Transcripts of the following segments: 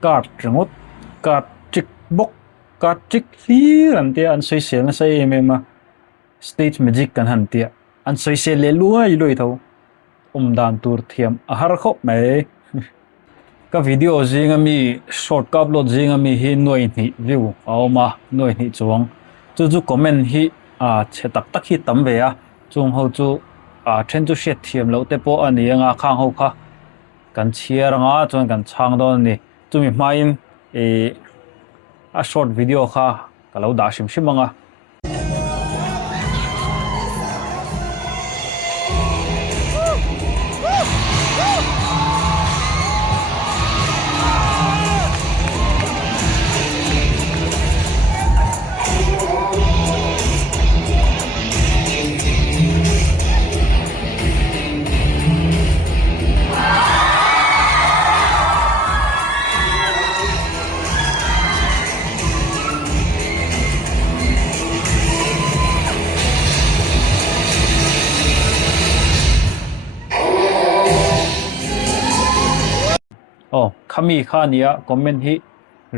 card ringot card chick box card chick hi ran te an soi sel na sai em ma stage magic kan han tia an soi sel le luai loi tho dan tur thiam a har khop mai ka video zinga mi short ka upload zinga mi hi noi ni view awma noi ni chuang chu comment hi che tak tak hi tam ve a chung ho chu then chu shet thiam lo te po ani anga khang ho kha kan chia ranga chuan kan chang don ni chumi hmain a short video kha kalo da shim shimanga khami kha nia comment hi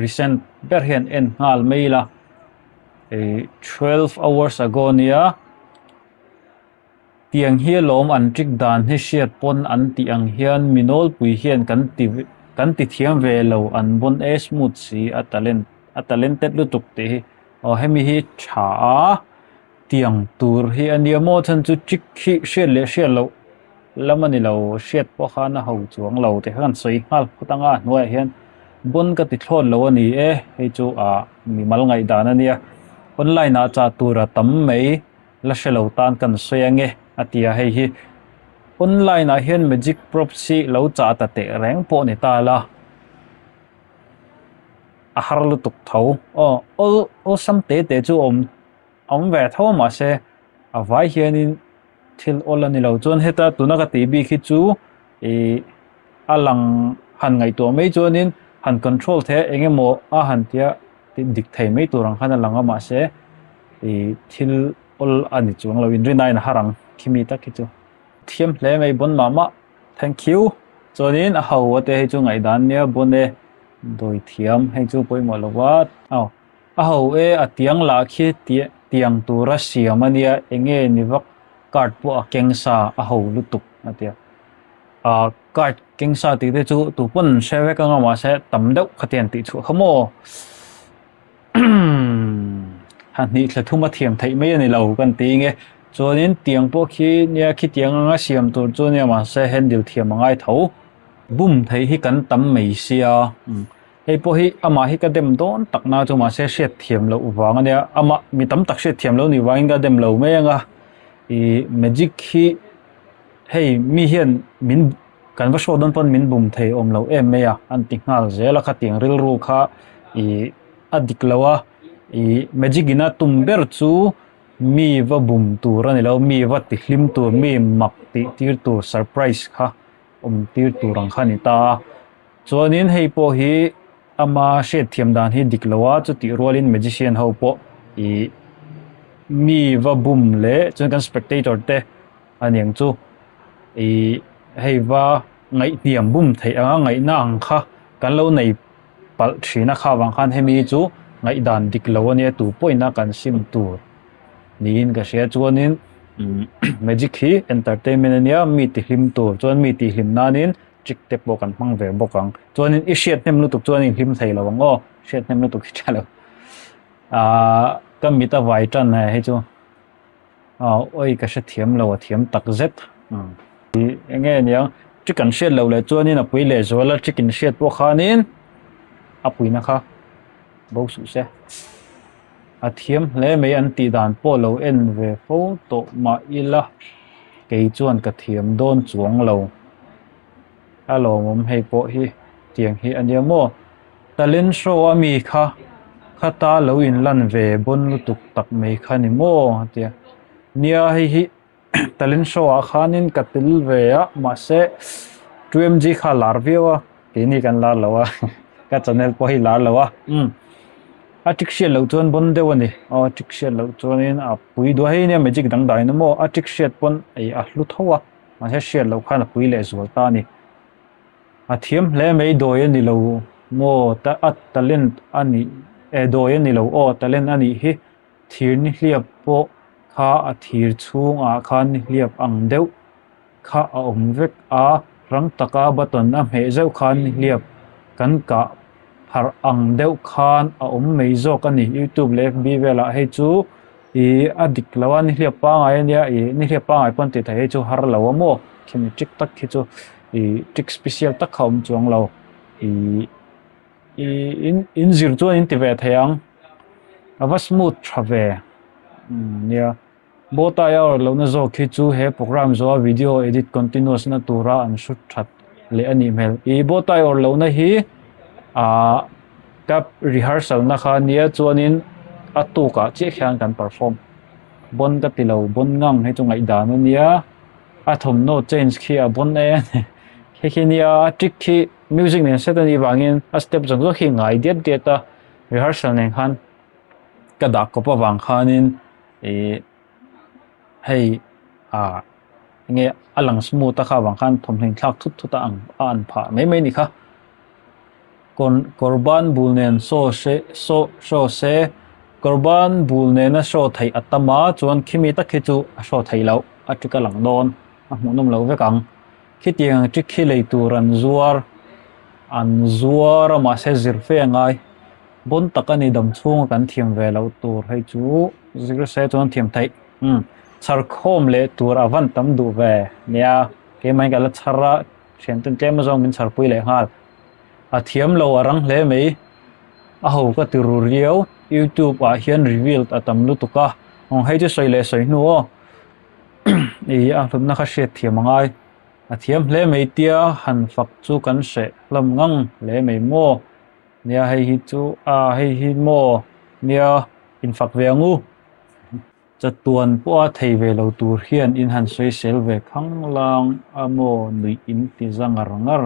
recent berhen en ngal maila 12 hours ago nia tiang hi lom an trik dan hi shiat pon an tiang hian minol pui hian kan ti thiam ve lo an bon e smooth si a talented lutuk te hemi hi tha tiang tur hi ania mo than chu trik hi shiat le shiat lo lamani lo shiat po khana ho chuang lo te han soi hal khutanga noi hian bon ka ti thlon lo ani hei chu mi mal ngai dan ania online a cha tura tam mai la shelo tan kan soyange atia hei hi online a hian magic proxy lo cha ta te reng po ni ta la a har lu tuk tho o sam te chu om ve tho ma se a vai hianin thil olani lo chon heta tunaka tv khi chu alang han ngai to mai chonin han control the engemo a han tia dik thei mai turang khana langa ma se thil ol ani chuang lo in rinai na harang khimi ta ki chu thiam hle mai bon mama thank you chonin a ho te he chu ngai dan nia bone doi thiam he chu poi mo lowa a ho a tiang la khi tiang tura siamania enge niwak card po kengsa a ho lutuk atia card kengsa ti te chu tu pon sewe ka nga ma se tam deuh khatian ti chu khamo han ni thla thuma thiam thei mai ani lo kan ti nge chonin tiang po khi nia khi tiang anga siam tur chu nia ma se handle thiam angai tho bum thei hi kan tam mai sia hei po hi ama hi ka dem don takna chu ma se shet thiam lo wang ania ama mi tam tak shet thiam lo ni wang ga dem lo mai anga magic hi hei mi hian min kan va shodon pon min bum thei om lo em me an ti ngal zela kha tiang ril ru kha adik lawa magic ina tumber chu mi va bum tur ani lo mi va ti hlim tur mi mak ti tir tur surprise kha tir turang kha ni ta chuanin hei po hi ama shet thiam dan hi dik lawa chu ti rolin magician ho po mi va bum le chuan kan spectator te aniang chu hei va ngai niam bum thei anga ngai na ang kha kan lo nei pal thina kha wang khan hemi chu ngai dan dik lo ania tu poina kan sim tur niin ka sia chuanin magic hi entertainment ania mi ti hlim tur chuan mi ti hlim nanin chik te po kan hmang ve bokang chuanin i shet nem lutuk chuanin hlim thei lo ngo shet nem lutuk chalo kan mi ta vai tan hei chu oi ka she thiam lo thiam tak zet enge niang chicken shet lo le chuanin a pui le zola chicken shet po khanin a pui na kha bo su se a thiam hle mai an ti dan po lo en ve fo to ma ila ke chuan ka thiam don chuang lo alo mom hei po hi tiang hi ania mo talent show ami kha khata lo in lan ve bon lutuk tak mai kha ni mo tia nia hi talent show a khanin katil ve a ma se 2mg kha lar viwa ke ni kan lar lawa ka channel po hi lar lawa a tik shel lo chuan bon de wani a tik shel lo chuan in a pui do hei ne magic dang dai no mo a tik shet pon ai a hlu thowa ma se shel lo khan a pui le zual ta ni a thiam hle mai doi ani lo mo ta at talent ani edoy ani lo o talent ani hi thir ni hliap po kha a thir chung a khan ni hliap ang deuh kha a om vek a rang taka baton a me zeu khan ni hliap kan ka phar ang deuh khan a om mei zawk ani YouTube le FB vela hei chu I adik lawa ni hliap pa ngai ania I ni hliap pa ngai pon ti thei chu har lawa mo khimi tik tak khi chu I tik special tak khom chuang lo I in zir chu in ti ve theyang ava smooth thave nia bota ya lo na zo khi chu he program zo video edit continuous na tura an shoot that le ani mel I bota or lo na hi a kap rehearsal na kha nia chuanin atu ka che khian kan perform bon ka tilo bon ngang he chu ngai da na nia a thom no change khi a bon e khi nia trick khi music nen set ani wangin a step jong zo khi ngai det ta rehearsal nen khan ka da ko pa wang khanin e hei a nge alang smooth ta kha wang khan thom hling thak thut ta ang an pha mai ni kha korban bulnen so se korban bulnen na so thei atama chuan khimi ta khi chu a so thei lo atika lang don a hmunom lo vekang khi tiang chi khi lei tur an zuar ma se zir fe ngai bon takani dam chung kan thiam ve lo tur hei chu zir se chuan thiam thei char khom le tur avan tam du ve nia ke mai gala chara thian ten tlem zong min char pui le ngal a thiam lo arang hle mei a ho ka tiru riau YouTube a hian reveal atam lu tuka ong hei chu soi le soi nu o I a hlum na kha shet thiam ngai a thiam hle mei tia han fak chu kan se lam ngang le mei mo nia hei hi chu a hei hi mo nia in fak ve ngu chatuan po a thei ve lo tur hian in han soi sel ve khang lang amo nui in ti zangar ngar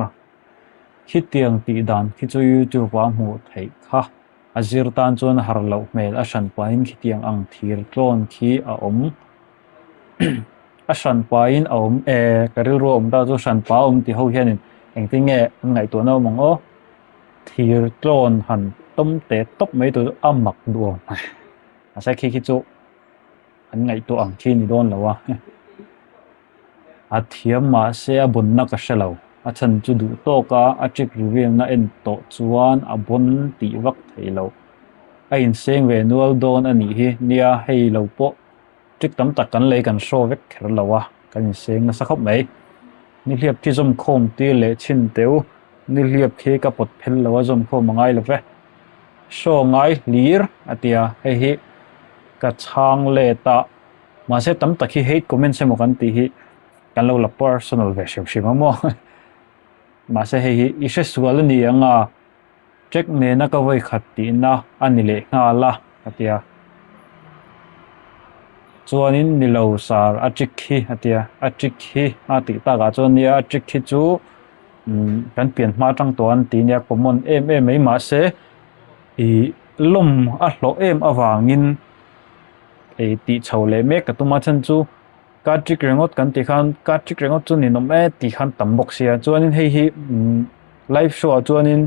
khi tiang ti dan khi chu YouTube a mu thei kha azir tan chuan har lo mel a san pain khi tiang ang thir tlon khi a om a san pain a om karil ro om da chu san pa om ti ho hianin engti nge ngai to no mong o thir tlon han tom te top mai tu amak duom a sai khi chu an ngai to ang khi ni don lawa a thiam ma se a bun na ka shelo a chan chu du to ka a chik reveal na en to chuan a bon ti vak theilo a in seng ve nual don ani hi nia hei lo po chik tam tak kan le kan show vek kher lawa kan seng na sakhop mai ni hliap thi zum khom ti le chin teu ni hliap khi ka pot phel lawa zum khom mangai lo ve show ngai lir atia hei hi ka chang le ta ma se tam tak hi hate comment se mo kan ti hi kan lo la personal ve shim mo ma se hei hi ise sual ni anga check ne na ka vai khat ti na ani le nga la atia chuanin ni lo sar a chik hi atia a chik hi a ti ta ga chuan nia a chik hi chu kan pian ma tang to an ti nia common em mai ma se I lom a hlo em awangin ti chhole me ka tuma chan chu ka chik rengot kan ti khan ka chik rengot chu ni nom ti khan tam bok sia chuanin hei hi live show chuanin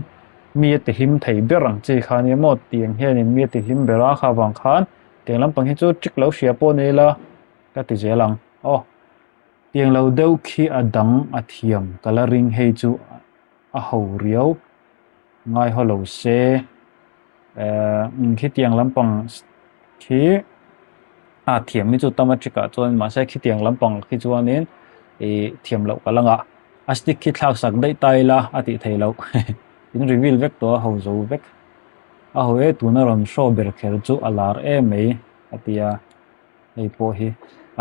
mi te him thei berang chi khani mo tiang hianin mi te him bera kha wang khan tiang lam pang hi chu chik lo sia po nei la ka ti zelang tiang lo deuh khi adang a thiam coloring hei chu a ho riau ngai ho lo se khi tiang lam pang khi a thiam mi chu tamachika chuan ma se khi tiang lam pang khi chuanin thiam lo kalanga astik khi thlak sak dei tai la ati theilo in reveal vek to ho zo vek a ho e tu na ron show ber kher chu alar mei atia ei po hi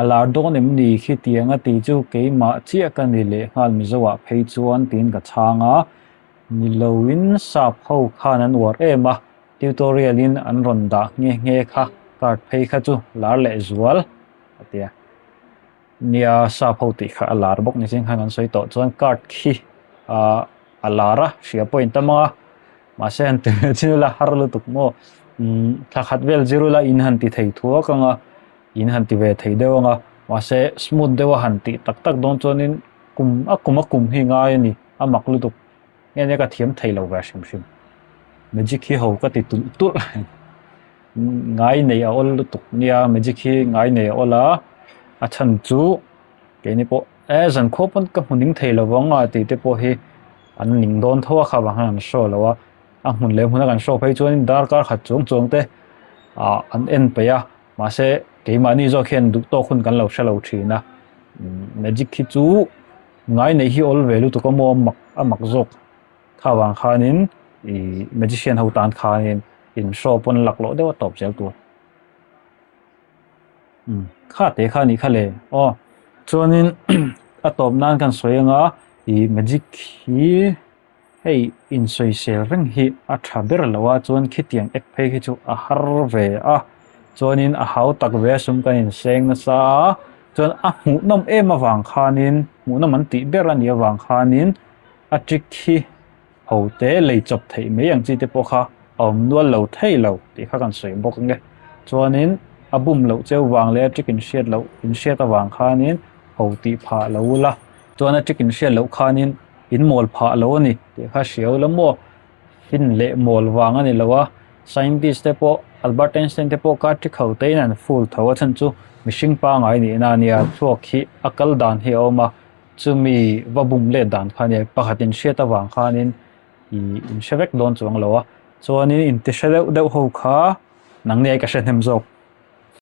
alar don em ni khi tiang a ti chu ke ma chia kan ni le hal mi zowa phei chuan tin ka changa ni loin sap ho khan an war ema tutorial in an ron da nge kha card phei kha chu lar le zual atia nia sap ho ti kha alar bok ni sing khan an soi to chuan card khi alara sia point tama ma se an te chinula harlu tuk mo thakhat vel zirula in han ti thei thuwa kanga in han ti ve thei dewanga ma se smooth dewa han ti tak tak don chonin kum hi ngai ni amak lu tuk nge ka thiam thei lo va shim magic hi ho ka ti tul ngai nei a ol tuk nia magic hi ngai nei ola a chan chu ke ni po zan khopon ka huning thei lawanga ti te po hi an ning don thawa kha wang han show lawa a hun le huna kan show phei chuan dar kar khat chung chung te an en pe ya ma se ke mani zo khen du to khun kan lo shalo thina magic hi chu ngai nei hi ol velu tu ko mo mak zok kha wang khanin i magician ho tan khanin in show pon lak lo dewa top sel tu kha te kha ni kha le chuanin a top nan kan soyanga i magic hi hei in soi sel reng hi a thaber lawa chuan khitiang ek phei hi chu a har ve a chuanin a hau tak ve sum kan in seng na sa chuan a hmu nom em awang khanin hmu nom an ti ber ani awang khanin a trick hi ho te lei chop thei me ang chi te po kha om nual lo thei lo ti kha kan soi bok nge chuanin a bum lo cheu wang le trick in shet awang khanin ho ti pha lo la chuan a trick in shet lo khanin in mol pha lo ni ti kha siau lamo fin le mol wang ani lawa scientist te po Albert Einstein te po ka trick ho te nan full thawa chan chu mishing pa ngai ni na nia chuak hi akal dan hi oma chumi wabum le dan khani pakhatin shet awang khanin i in shevek don chuang lawa chuanin in te shadeu deuh ho kha nang nei ka hrenem zok